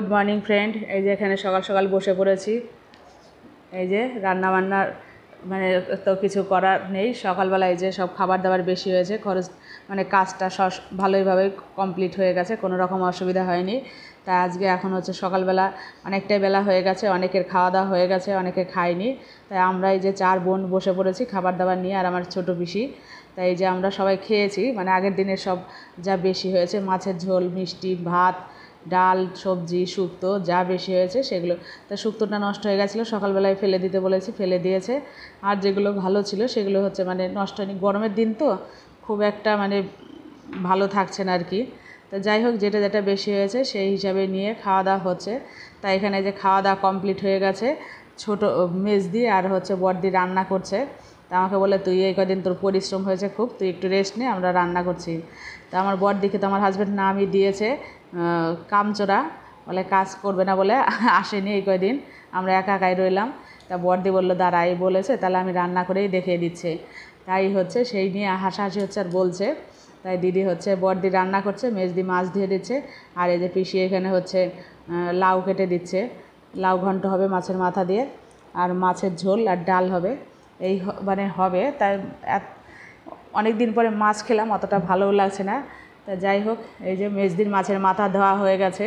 Good morning friend. এই যে এখানে সকাল সকাল বসে পড়েছি। এই যে রান্না বান্নার মানে তো কিছু করার নেই। সকালবেলায় যে সব খাবার দাবার বেশি হয়েছে, খরচ মানে কাজটা ভালোইভাবে কমপ্লিট হয়ে গেছে, কোনো রকম অসুবিধা হয়নি। তাই আজকে এখন হচ্ছে সকালবেলা অনেকটাই বেলা হয়ে গেছে, অনেকের খাওয়া দাওয়া হয়ে গেছে, অনেকে খায়নি। তাই আমরা এই যে 4 বোন বসে পড়েছি খাবার দাবার নিয়ে, আর আমার ছোটো পিসি। তাই এই যে আমরা সবাই খেয়েছি, মানে আগের দিনের সব যা বেশি হয়েছে, মাছের ঝোল, মিষ্টি, ভাত, ডাল, সবজি, শুক্তো যা বেশি হয়েছে সেগুলো। তা শুক্তোটা নষ্ট হয়ে গেছিলো, সকালবেলায় ফেলে দিতে বলেছি, ফেলে দিয়েছে। আর যেগুলো ভালো ছিল সেগুলো হচ্ছে মানে নষ্ট হয়নি, গরমের দিন তো খুব একটা মানে ভালো থাকছে না আর কি। তো যাই হোক, যেটা যেটা বেশি হয়েছে সেই হিসাবে নিয়ে খাওয়া দাওয়া হচ্ছে। তাই এখানে যে খাওয়া দাওয়া কমপ্লিট হয়ে গেছে, ছোটো মেজদি আর হচ্ছে বড়দি রান্না করছে। তা আমাকে বলে, তুই এই কদিন তোর পরিশ্রম হয়েছে খুব, তুই একটু রেস্ট নে, আমরা রান্না করছি। তা আমার বড়দিকে তো আমার হাজব্যান্ড নামই দিয়েছে কামচোরা, বলে কাজ করবে না বলে আসেনি এই কয়দিন, আমরা একা একাই রইলাম। তা বড়দি বললো, দাঁড়া, এই বলেছে তাহলে আমি রান্না করেই দেখিয়ে দিচ্ছি। তাই হচ্ছে সেই নিয়ে হাসাহাসি হচ্ছে আর বলছে। তাই দিদি হচ্ছে বড়দি রান্না করছে, মেজদি মাছ ধুয়ে দিচ্ছে, আর এই যে পিসি এখানে হচ্ছে লাউ কেটে দিচ্ছে। লাউ ঘন্ট হবে মাছের মাথা দিয়ে, আর মাছের ঝোল আর ডাল হবে, এই মানে হবে। তাই অনেক দিন পরে মাছ খেলাম, অতটা ভালোও লাগছে না। তা যাই হোক, এই যে মেজদির মাছের মাথা ধোয়া হয়ে গেছে,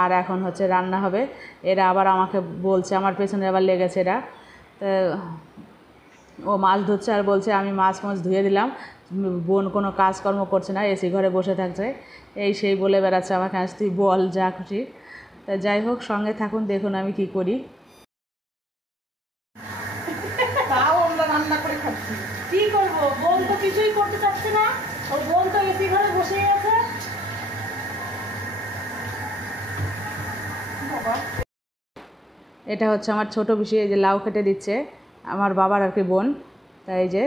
আর এখন হচ্ছে রান্না হবে। এরা আবার আমাকে বলছে, আমার পেছনে আবার লেগেছে এরা। তা ও মাছ ধুচ্ছে আর বলছে আমি মাছ ধুয়ে দিলাম, বোন কোনো কাজকর্ম করছে না, এসি ঘরে বসে থাকছে, এই সেই বলে বেড়াচ্ছে আমাকে, আজ তুই বল যা খুশি। তা যাই হোক, সঙ্গে থাকুন, দেখুন আমি কি করি। রান্না করে খাচ্ছি, কি করবো? বোন তো কিছুই করতে চাচ্ছে না, ওর বোন তো এসি ঘরে বসেই আছে। এটা হচ্ছে আমার ছোটো পিসি, এই যে লাউ কেটে দিচ্ছে, আমার বাবার আর কি বোন। তাই যে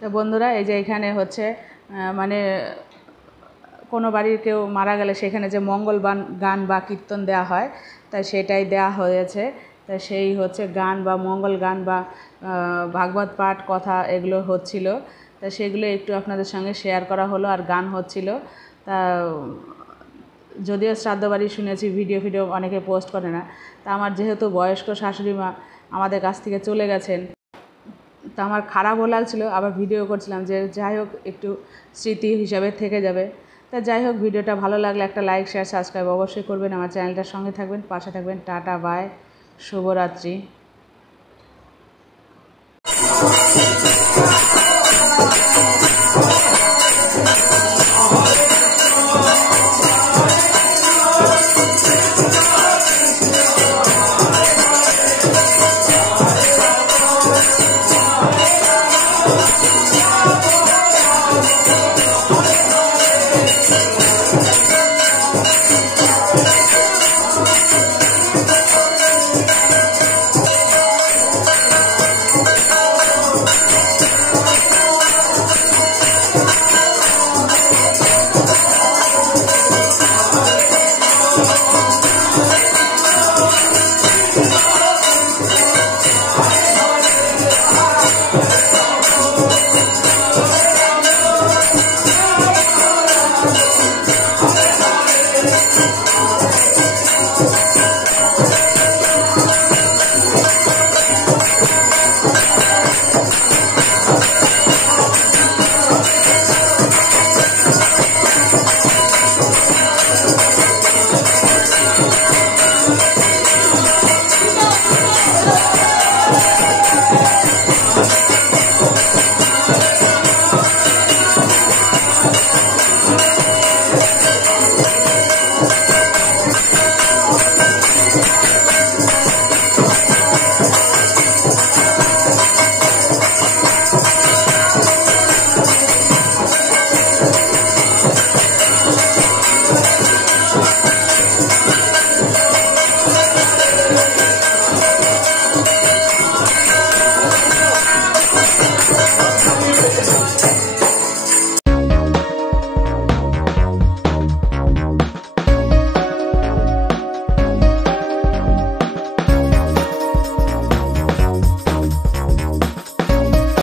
তো বন্ধুরা, এই যে এখানে হচ্ছে মানে কোনো বাড়ির কেউ মারা গেলে সেখানে যে মঙ্গল গান বা কীর্তন দেওয়া হয়, তাই সেটাই দেওয়া হয়েছে। তা সেই হচ্ছে গান বা মঙ্গল গান বা ভাগবত পাঠ কথা এগুলো হচ্ছিল। তা সেগুলো একটু আপনাদের সঙ্গে শেয়ার করা হলো, আর গান হচ্ছিল। তা যদিও শ্রাদ্ধ বাড়ি শুনেছি ভিডিও অনেকে পোস্ট করে না, তা আমার যেহেতু বয়স্ক শাশুড়ি মা আমাদের কাছ থেকে চলে গেছেন, তা আমার খারাপও লাগছিলো, আবার ভিডিও করছিলাম যে যাই হোক একটু স্মৃতি হিসাবে থেকে যাবে। তা যাই হোক, ভিডিওটা ভালো লাগলে একটা লাইক শেয়ার সাবস্ক্রাইব অবশ্যই করবেন, আমার চ্যানেলটার সঙ্গে থাকবেন, পাশে থাকবেন। টাটা বাই, শুভরাত্রি।